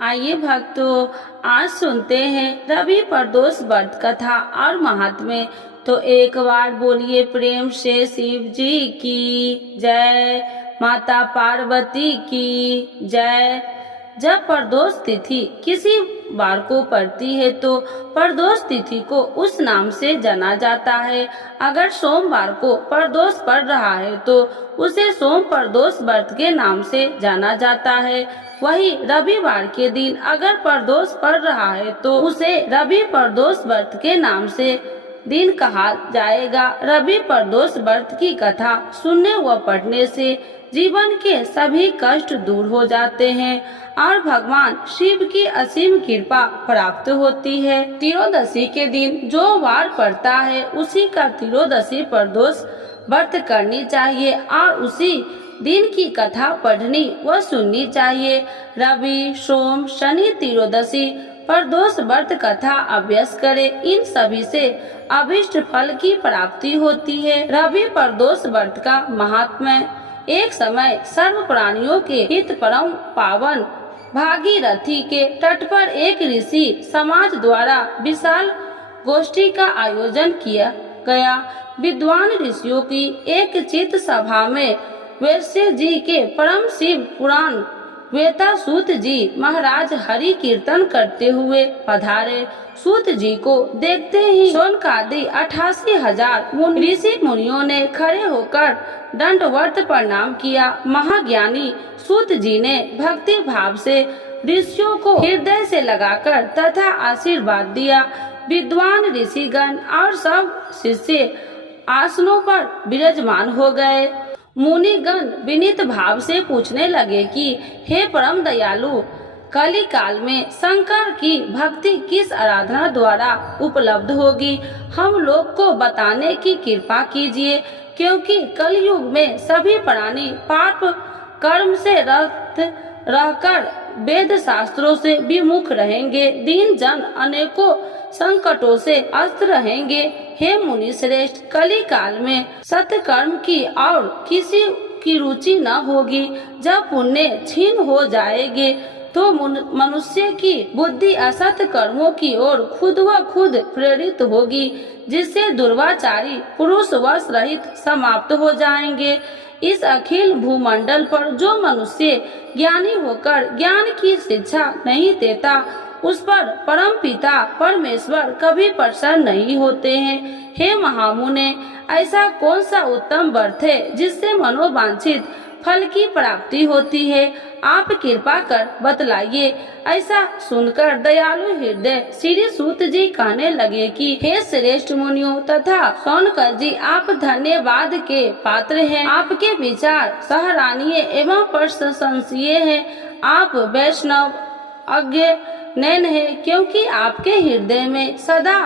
आइए भक्तों, आज सुनते हैं रवि प्रदोष व्रत कथा और महात्म्य। तो एक बार बोलिए प्रेम से शिव जी की जय, माता पार्वती की जय। जब प्रदोष तिथि किसी वार को पड़ती है तो प्रदोष तिथि को उस नाम से जाना जाता है। अगर सोमवार को प्रदोष पड़ रहा है तो उसे सोम प्रदोष व्रत के नाम से जाना जाता है। वही रविवार के दिन अगर प्रदोष पड़ रहा है तो उसे रवि प्रदोष व्रत के नाम से दिन कहा जाएगा। रवि प्रदोष व्रत की कथा सुनने व पढ़ने से जीवन के सभी कष्ट दूर हो जाते हैं और भगवान शिव की असीम कृपा प्राप्त होती है। त्रयोदशी के दिन जो वार पड़ता है उसी का त्रयोदशी प्रदोष व्रत करनी चाहिए और उसी दिन की कथा पढ़नी व सुननी चाहिए। रवि, सोम, शनि त्रयोदशी प्रदोष व्रत कथा अभ्यास करें। इन सभी से अभिष्ट फल की प्राप्ति होती है। रवि प्रदोष व्रत का महात्म्य। एक समय सर्व प्राणियों के हित परम पावन भागीरथी के तट पर एक ऋषि समाज द्वारा विशाल गोष्ठी का आयोजन किया गया। विद्वान ऋषियों की एक चित सभा में वैश्य जी के परम शिव पुराण वेता सूत जी महाराज हरि कीर्तन करते हुए पधारे। सूत जी को देखते ही शौनकादि 88,000 ऋषि मुनियों ने खड़े होकर दंडवत प्रणाम किया। महाज्ञानी सूत जी ने भक्ति भाव से ऋषियों को हृदय से लगाकर तथा आशीर्वाद दिया। विद्वान ऋषिगण और सब शिष्य आसनों पर विराजमान हो गए। मुनिगण विनीत भाव से पूछने लगे कि हे परम दयालु, कली काल में शंकर की भक्ति किस आराधना द्वारा उपलब्ध होगी, हम लोग को बताने की कृपा कीजिए, क्योंकि कलयुग में सभी प्राणी पाप कर्म से रत रहकर वेद शास्त्रों से विमुख रहेंगे। दीन जन अनेकों संकटों से अस्त रहेंगे। हे मुनि श्रेष्ठ, कली काल में सत्कर्म की और किसी की रुचि न होगी। जब पुण्य क्षीण हो जाएंगे तो मनुष्य की बुद्धि असत कर्मों की ओर खुद व खुद प्रेरित होगी, जिससे दुर्वाचारी पुरुष वश रहित समाप्त हो जाएंगे। इस अखिल भूमंडल पर जो मनुष्य ज्ञानी होकर ज्ञान की शिक्षा नहीं देता, उस पर परम पिता परमेश्वर कभी प्रसन्न नहीं होते हैं। हे महामुने, ऐसा कौन सा उत्तम व्रत है जिससे मनोवांछित फल की प्राप्ति होती है, आप कृपा कर बतलाइए। ऐसा सुनकर दयालु हृदय श्री सूत जी कहने लगे कि हे श्रेष्ठ मुनियों तथा शौनक जी, आप धन्यवाद के पात्र हैं। आपके विचार सराहनीय एवं प्रशंसनीय हैं। आप वैष्णव अज्ञ नैन है, क्योंकि आपके हृदय में सदा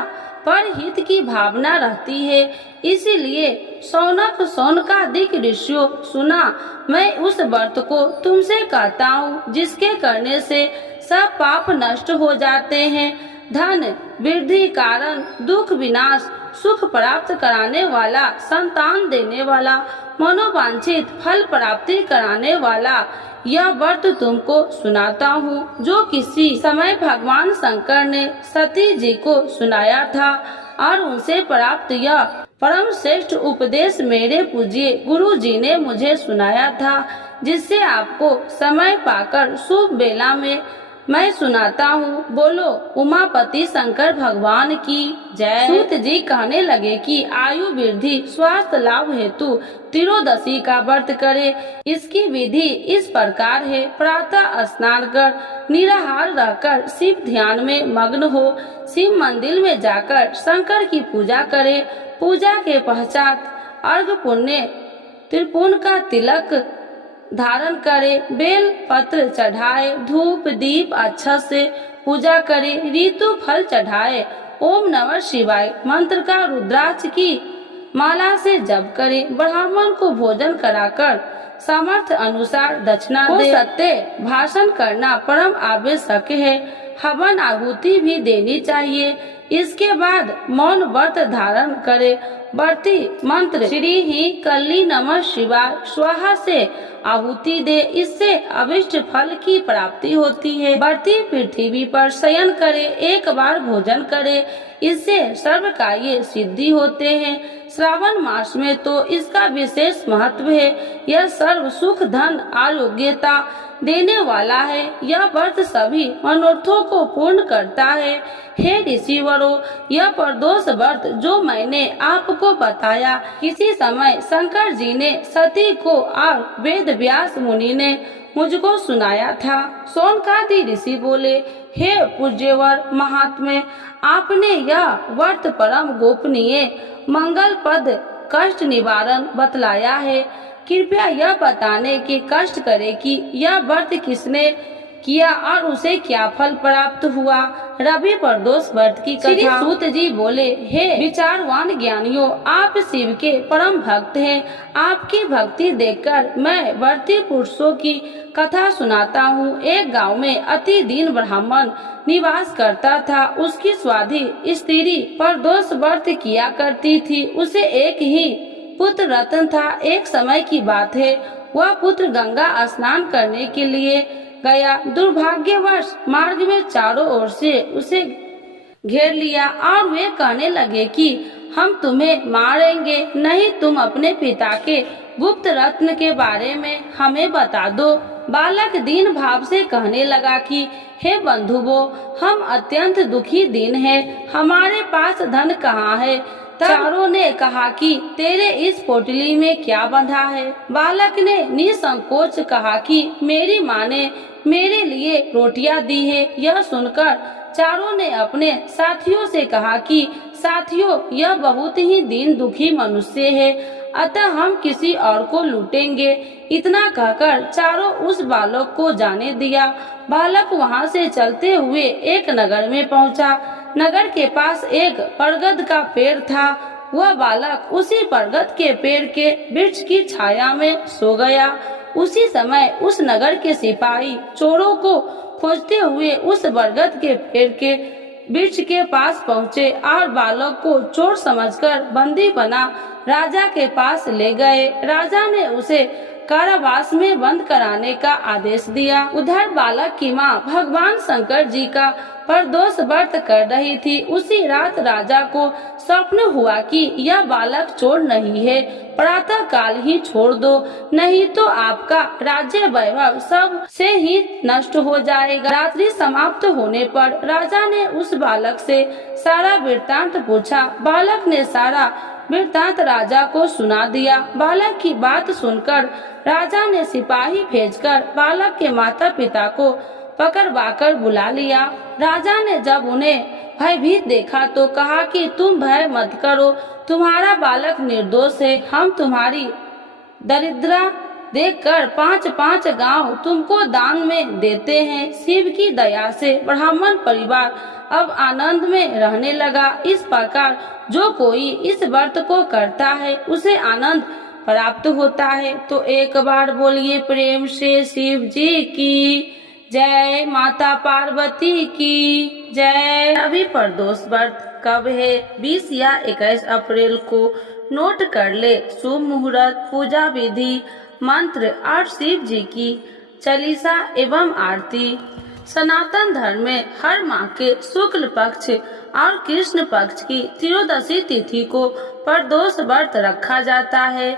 परहित की भावना रहती है। इसीलिए शौनकादिक ऋषियों, सुना, मैं उस व्रत को तुमसे कहता हूँ जिसके करने से सब पाप नष्ट हो जाते हैं। धन वृद्धि कारण, दुख विनाश, सुख प्राप्त कराने वाला, संतान देने वाला, मनोवांछित फल प्राप्ति कराने वाला यह व्रत तुमको सुनाता हूँ, जो किसी समय भगवान शंकर ने सती जी को सुनाया था और उनसे प्राप्त यह परम श्रेष्ठ उपदेश मेरे पूज्य गुरु जी ने मुझे सुनाया था, जिससे आपको समय पाकर शुभ बेला में मैं सुनाता हूँ। बोलो उमापति शंकर भगवान की जय। सूत जी कहने लगे कि आयु वृद्धि स्वास्थ्य लाभ हेतु त्रयोदशी का व्रत करे। इसकी विधि इस प्रकार है। प्रातः स्नान कर निराहार रहकर शिव ध्यान में मग्न हो। शिव मंदिर में जाकर शंकर की पूजा करे। पूजा के पश्चात अर्घ पुण्य त्रिपुण का तिलक धारण करे, बेल पत्र चढ़ाए, धूप दीप अच्छा से पूजा करे, ऋतु फल चढ़ाए, ओम नमः शिवाय मंत्र का रुद्राक्ष की माला से जप करे, ब्राह्मण को भोजन कराकर सामर्थ्य अनुसार दक्षिणा दे। सत्य भाषण करना परम आवश्यक है। हवन आहुति भी देनी चाहिए। इसके बाद मौन व्रत धारण करे। बढ़ती मंत्र श्री ही कल्ली नमः शिवाय स्वाहा से आहुति दे, इससे अभिष्ट फल की प्राप्ति होती है। बढ़ती पृथ्वी पर शयन करे, एक बार भोजन करे, इससे सर्व कार्य सिद्धि होते हैं। श्रावण मास में तो इसका विशेष महत्व है। यह सर्व सुख धन आरोग्यता देने वाला है। यह व्रत सभी मनोरथों को पूर्ण करता है। हे ऋषिवरों, यह प्रदोष व्रत जो मैंने आपको बताया, किसी समय शंकर जी ने सती को और वेद व्यास मुनि ने मुझको सुनाया था। शौनकादि ऋषि बोले, हे पूज्यवर महात्मे, आपने यह व्रत परम गोपनीय मंगल पद कष्ट निवारण बतलाया है। कृपया यह बताने के कष्ट करें कि यह व्रत किसने किया और उसे क्या फल प्राप्त हुआ। रवि प्रदोष व्रत की कथा। सूत जी बोले, हे विचारवान ज्ञानियों, आप शिव के परम भक्त हैं। आपकी भक्ति देखकर मैं व्रती पुरुषों की कथा सुनाता हूँ। एक गांव में अति दीन ब्राह्मण निवास करता था। उसकी स्वाधी स्त्री प्रदोष व्रत किया करती थी। उसे एक ही पुत्र रतन था। एक समय की बात है, वह पुत्र गंगा स्नान करने के लिए गया। दुर्भाग्यवश मार्ग में चारों ओर से उसे घेर लिया और वे कहने लगे कि हम तुम्हें मारेंगे, नहीं तुम अपने पिता के गुप्त रत्न के बारे में हमें बता दो। बालक दीन भाव से कहने लगा कि हे बंधुओं, हम अत्यंत दुखी दीन हैं, हमारे पास धन कहाँ है। चारों ने कहा कि तेरे इस पोटली में क्या बंधा है। बालक ने निसंकोच कहा कि मेरी माँ ने मेरे लिए रोटियां दी है। यह सुनकर चारों ने अपने साथियों से कहा कि साथियों, यह बहुत ही दीन दुखी मनुष्य है, अतः हम किसी और को लूटेंगे। इतना कहकर चारों उस बालक को जाने दिया। बालक वहां से चलते हुए एक नगर में पहुंचा। नगर के पास एक बरगद का पेड़ था। वह बालक उसी बरगद के पेड़ के वृक्ष की छाया में सो गया। उसी समय उस नगर के सिपाही चोरों को खोजते हुए उस बरगद के पेड़ के वृक्ष के पास पहुँचे और बालक को चोर समझकर बंदी बना राजा के पास ले गए। राजा ने उसे कारावास में बंद कराने का आदेश दिया। उधर बालक की माँ भगवान शंकर जी का प्रदोष व्रत कर रही थी। उसी रात राजा को स्वप्न हुआ कि यह बालक चोर नहीं है, प्रातः काल ही छोड़ दो, नहीं तो आपका राज्य वैभव सब से ही नष्ट हो जाएगा। रात्रि समाप्त होने पर राजा ने उस बालक से सारा वृत्तांत पूछा। बालक ने सारा वृत्तांत राजा को सुना दिया। बालक की बात सुनकर राजा ने सिपाही भेजकर बालक के माता पिता को पकड़वाकर बुला लिया। राजा ने जब उन्हें भयभीत देखा तो कहा कि तुम भय मत करो, तुम्हारा बालक निर्दोष है। हम तुम्हारी दरिद्रा देखकर 5-5 गांव तुमको दान में देते हैं। शिव की दया से ब्राह्मण परिवार अब आनंद में रहने लगा। इस प्रकार जो कोई इस व्रत को करता है उसे आनंद प्राप्त होता है। तो एक बार बोलिए प्रेम से शिव जी की जय, माता पार्वती की जय। अभी प्रदोष व्रत कब है? 20 या 21 अप्रैल को नोट कर ले। शुभ मुहूर्त, पूजा विधि, मंत्र और शिव जी की चालीसा एवं आरती। सनातन धर्म में हर माह के शुक्ल पक्ष और कृष्ण पक्ष की त्रयोदशी तिथि को प्रदोष व्रत रखा जाता है।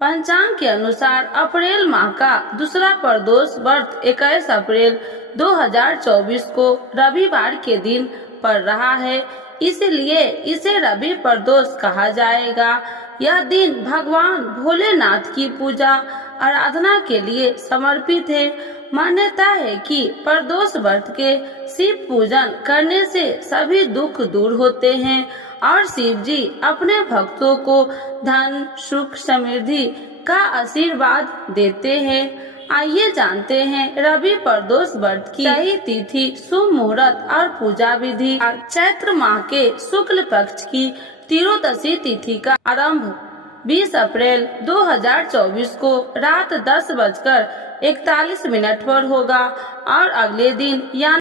पंचांग के अनुसार अप्रैल माह का दूसरा प्रदोष व्रत 21 अप्रैल 2024 को रविवार के दिन पड़ रहा है, इसलिए इसे रवि प्रदोष कहा जाएगा। यह दिन भगवान भोलेनाथ की पूजा आराधना के लिए समर्पित है। मान्यता है कि प्रदोष व्रत के शिव पूजन करने से सभी दुख दूर होते हैं और शिव जी अपने भक्तों को धन सुख समृद्धि का आशीर्वाद देते हैं। आइए जानते हैं रवि प्रदोष व्रत की सही तिथि, शुभ मुहूर्त और पूजा विधि। चैत्र माह के शुक्ल पक्ष की त्रयोदशी तिथि का आरंभ 20 अप्रैल 2024 को रात 10:41 पर होगा और अगले दिन यानी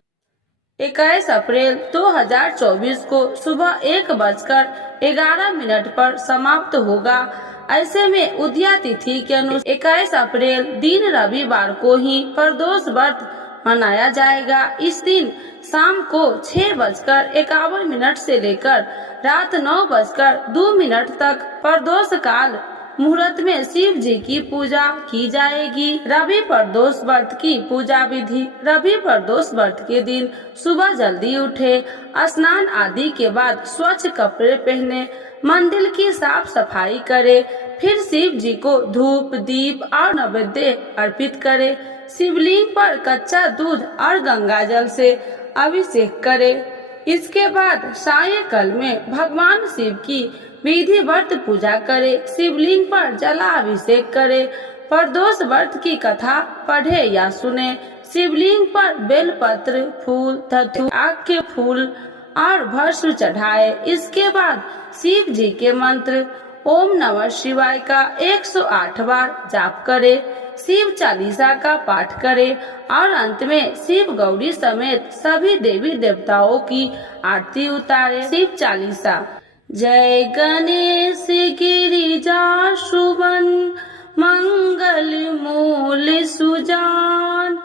21 अप्रैल 2024 को सुबह 1:11 पर समाप्त होगा। ऐसे में उदया तिथि के अनुसार 21 अप्रैल दिन रविवार को ही प्रदोष व्रत मनाया जाएगा। इस दिन शाम को 6:51 से लेकर रात 9:02 तक प्रदोष काल मुहूर्त में शिव जी की पूजा की जाएगी। रवि प्रदोष व्रत की पूजा विधि। रवि प्रदोष व्रत के दिन सुबह जल्दी उठे, स्नान आदि के बाद स्वच्छ कपड़े पहने, मंदिर की साफ सफाई करे, फिर शिव जी को धूप दीप और नैवेद्य अर्पित करे। शिवलिंग पर कच्चा दूध और गंगा जल से अभिषेक करे। इसके बाद सायंकाल में भगवान शिव की विधिवत पूजा करे, शिवलिंग पर जलाभिषेक करे, प्रदोष व्रत की कथा पढ़े या सुने, शिवलिंग पर बेलपत्र, फूल, धतूर, आक के फूल और भस्म चढ़ाए। इसके बाद शिव जी के मंत्र ओम नमः शिवाय का 108 बार जाप करे, शिव चालीसा का पाठ करे और अंत में शिव गौरी समेत सभी देवी देवताओं की आरती उतारे। शिव चालीसा। जय गणेश गिरिजा शुभन मंगल मूल सुजान,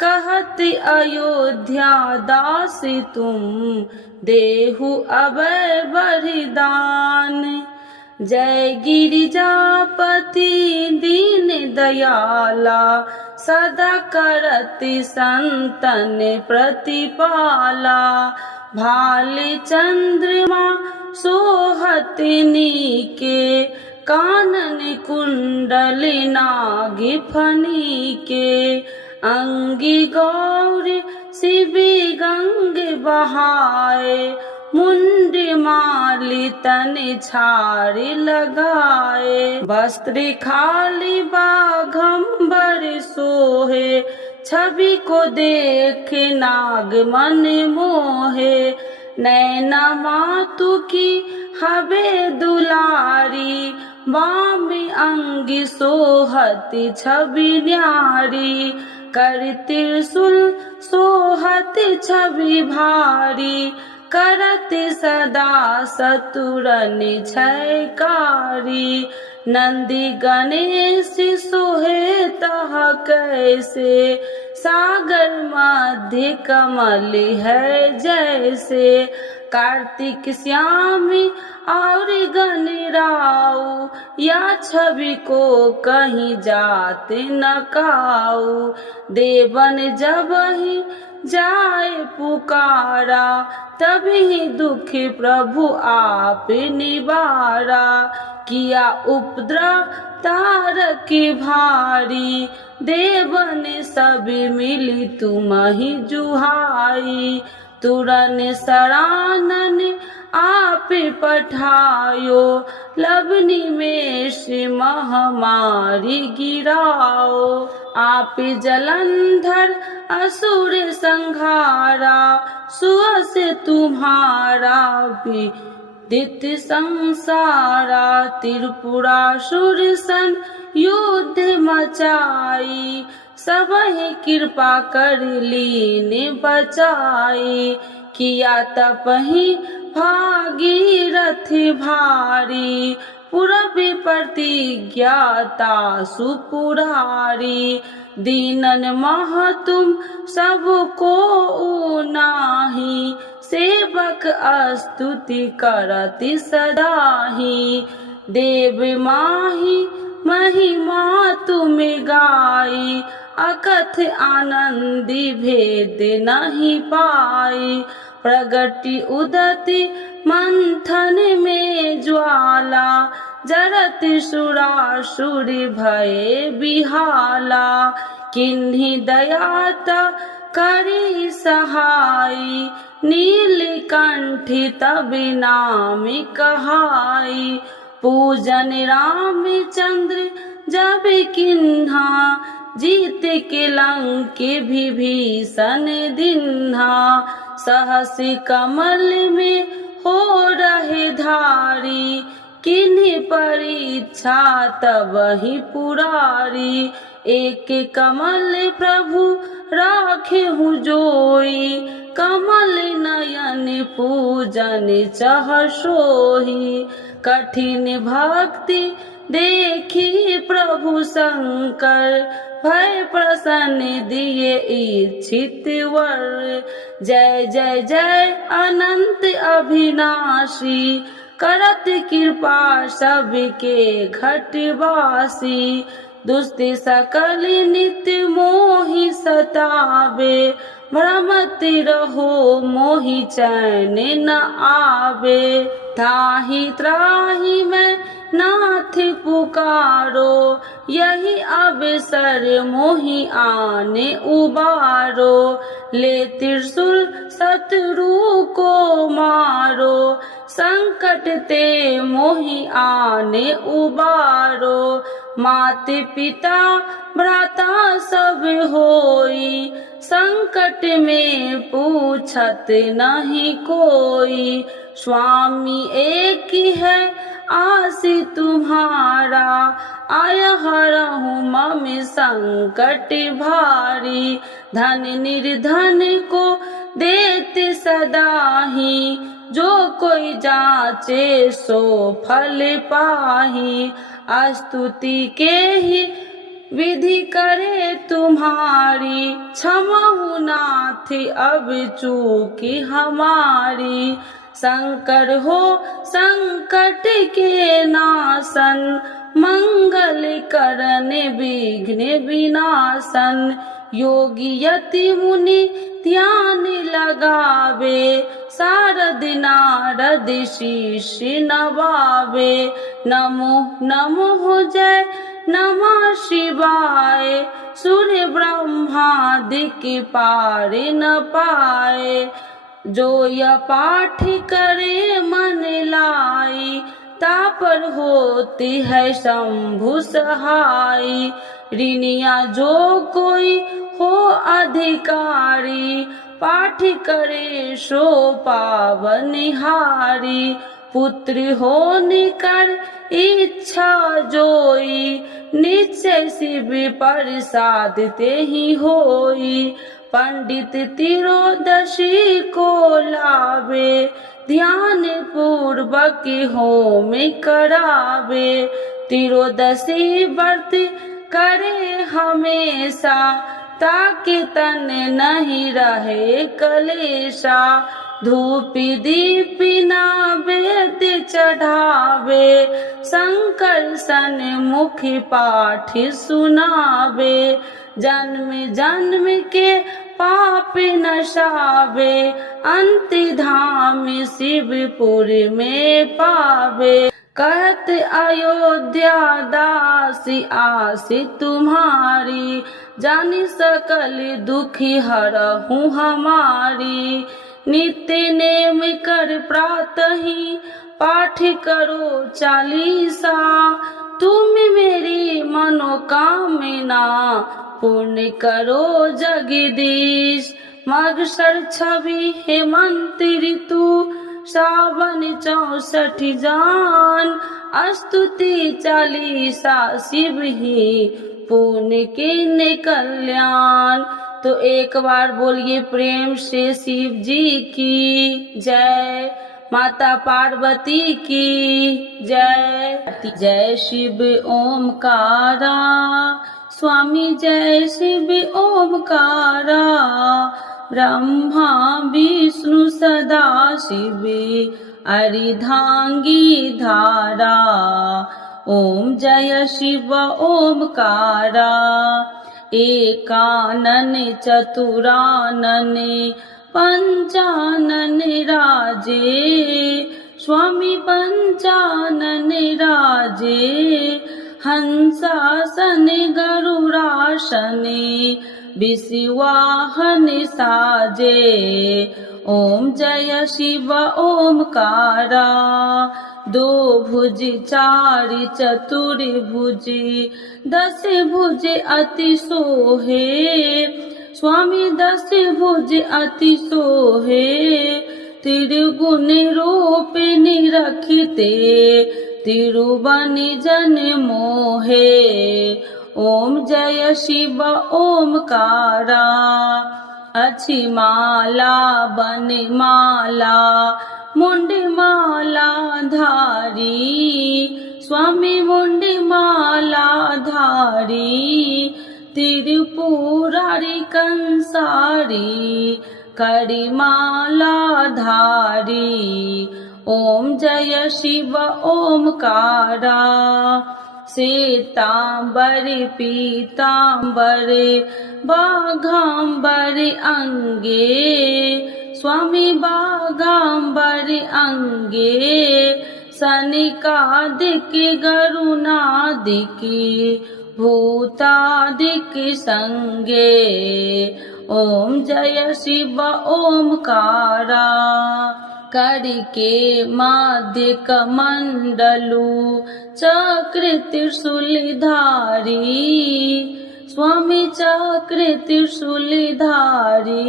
कहत अयोध्या दास तुम देहु अभय वरदान। जय गिरिजापति दीन दयाला, सदा करति संतन प्रतिपाला। भाल चंद्रमा सोहतनी के, कानन कुंडल नाग फनी के। अंगी गौरी शिवी गंग बहाए, मुंड माली तन छारी लगाए। वस्त्र खाली बाघंबर सोहे, छवि को देख नाग मन मोहे। नैना मातु की हबे दुलारी, बाम अंगी सोहती छवि न्यारी। कर त्रिशूल सोहती छवि भारी, करत सदा सतुरन छयकारी। नंदी गणेश सोहे तह कैसे, सागर मध्य कमल है जैसे। कार्तिक श्याम और गणराऊ, या छवि को कहीं जात न काऊ। देवन जब ही जाए पुकारा, तभी दुख प्रभु आप निवारा। किया उपद्रव तारक भारी, देवन सब मिली तुम ही जुहाई। तुरन शरानन आप पठायो, लवनी में श्री महामारी गिराओ। आप जलंधर असुर संहारा, सुअस तुम्हारा भी दित संसारा। त्रिपुरासुर सन युद्ध मचाई, सबहि कृपा कर लीन बचाई। किया तपहि भागीरथ भारी, पूरब प्रतिज्ञाता सुपुरारी। दीनन मह तुम सबको नाही, सेवक स्तुति करति सदाही। देव माही महिमा तुम गाई, अकथ आनंदी भेद नहीं पाई। प्रगति उदति मंथन में ज्वाला, जरत सुरासुर भय बिहाला। किन्हीं दयाता करी सहाई, नीलकंठी तब नाम कहाई। पूजन रामचंद्र जब किन्हा, जीत के लंक विभीषण दिन्हा। सहस कमल में हो रहे धारी, किन्हीं परीक्षा तब ही पुरारी। एक कमल प्रभु राखे हूँ जोई, कम कमल नयन पूजन चह सोही। कठिन भक्ति देखी प्रभु शंकर, भय प्रसन्न दिए इच्छित वर। जय जय जय अनंत अविनाशी, करत कृपा सबके घटवासी। दुष्ट सकल नित्य मोहि सतावे, भ्रमत रहो मोहि चैन न आवे। त्राहि त्राहि मैं नाथ पुकारो, यही अवसर मोहि आने उबारो। ले त्रिशूल शत्रु को मारो, संकट ते मोहि आने उबारो। मात पिता भ्राता सब होई, संकट में पूछत नहीं कोई। स्वामी एक है आसी तुम्हारा, आय हरहु मम संकट भारी। धन निर्धन को देते सदाही, जो कोई जाचे सो फल पाही। स्तुति के ही विधि करे तुम्हारी, क्षमहु नाथ अब चूकी हमारी। शंकर हो संकट के नाशन, मंगल करन विघ्न विनाशन। योगी यति मुनि ध्यान लगावे, शारद नारद शीश नवावे। नमो नमो जय नमः शिवाय, सूर्य ब्रह्मादिक पार न पाए। जो यह पाठ करे मन लाई, तापर होती है शंभु सहाई। ऋणिया जो कोई हो अधिकारी, पाठ करे सो पावनिहारी। पुत्र होने कर इच्छा जोई, निश्चय शिव प्रसाद ते ही होई। पंडित तिरोदशी को लावे, ध्यान पूर्वक होम करावे। तिरोदशी व्रत करे हमेशा, ताकि तन नहीं रहे कलेशा। धूप दीप नैवेद्य चढ़ावे, शंकर सन मुख पाठ सुनावे। जन्म जन्म के पाप नशावे, अंत धाम शिवपुर में पावे। कहत अयोध्या दासी आसी तुम्हारी, जानी सकल दुखी हरहूँ हमारी। नित्य नेम कर प्रातः ही पाठ करो चालीसा, तुम मेरी मनोकामना पूर्ण करो जगदीश। मगसर छवि हेमंत ऋतु, सावन 64 जान। स्तुति चालीसा शिव ही पुण्य के कल्याण। तो एक बार बोलिए प्रेम से शिव जी की जय, माता पार्वती की जय। जय शिव ओमकारा, स्वामी जय शिव ओमकारा। ब्रह्मा विष्णु सदा शिव, अर्धांगी धारा। ओम जय शिव ओमकारा। एकानन चतुरानन पंचानन राजे, स्वामी पंचानन राजे। हंसासन गरुरासन, विषवाहन साजे। ओम जय शिव ओमकारा। दो भुज चार चतुर्भुज, 10 भुज अति सोहे। स्वामी 10 भुज अति सोहे, त्रिगुण रूप निरखिते, तिरुवन जन मोहे। ओम जय शिव ओमकारा। अच्छी माला बन माला मुंडी माला धारी स्वामी मुंडी माला धारी त्रिपुरारी कंसारी करी माला धारी ओम जय शिव ओमकारा श्वेतांबरी पीतांबरी बाघांबरी अंगे स्वामी बाघांबरी अंगे सनिकादिकी गरुणादिकी भूतादिकी संगे ओम जय शिव ओमकारा करिके माध्य कमंडलु चक्र त्रिशूलधारी स्वामी चक्र त्रिशूलधारी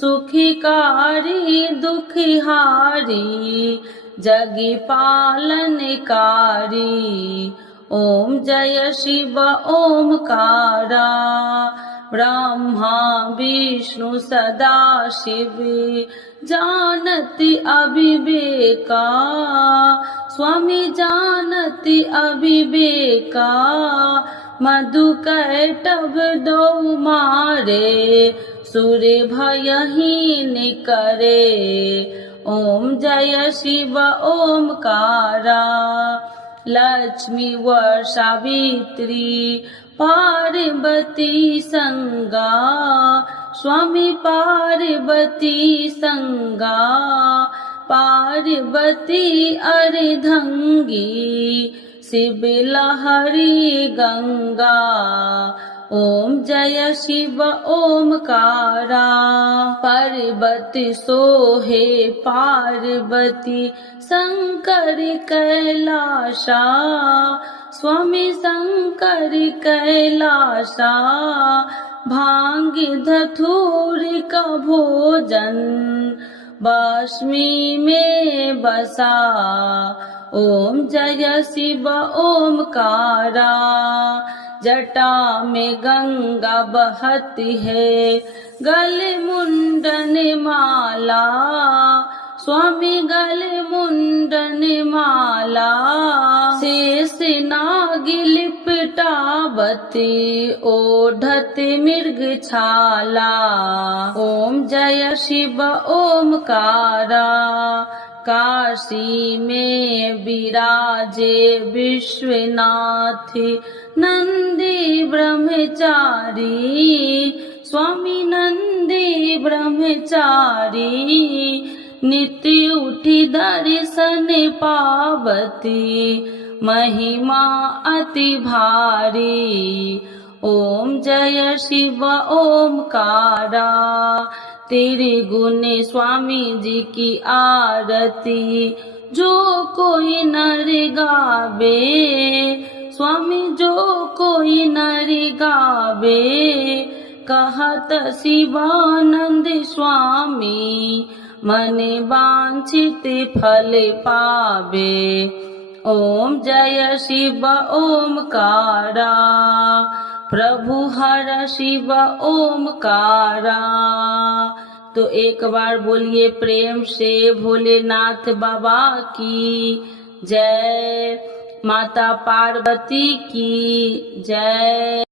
सुखिकारी दुखिहारी जगी पालनकारी ओम जय शिव ओमकारा ब्रह्मा विष्णु सदा शिव जानति अविवेका स्वामी जानति अविवेका मधु कैटभ दो मारे सूर्य भयहीन करे ओम जय शिव ओमकारा लक्ष्मी व सावित्री पार्वती संगा स्वामी पार्वती संगा पार्वती अर्धंगी शिव लहरी गंगा ओम जय शिव ओमकारा पार्वती सोहे पार्वती शंकर कैलाशा स्वामी शंकर कैलाशा भांग धतूर का भोजन बाष्मी में बसा ओम जय शिव ओमकारा जटा में गंगा बहती है गले मुंडन माला स्वामी गले मुंडन माला शेष नागी लिपटावती ओढ़त मृग छाला ओम जय शिव ओमकारा काशी में विराजे विश्वनाथ नंदी ब्रह्मचारी स्वामी नंदी ब्रह्मचारी नित्य उठी दर्शन पावती महिमा अति भारी ओम जय शिव ओमकारा तेरे गुण स्वामी जी की आरती जो कोई नर गावे स्वामी जो कोई नर गावे कहत शिवानंद स्वामी मन वांछित फल पावे ओम जय शिव ओमकारा प्रभु हर शिव ओमकारा। तो एक बार बोलिए प्रेम से भोलेनाथ बाबा की जय, माता पार्वती की जय।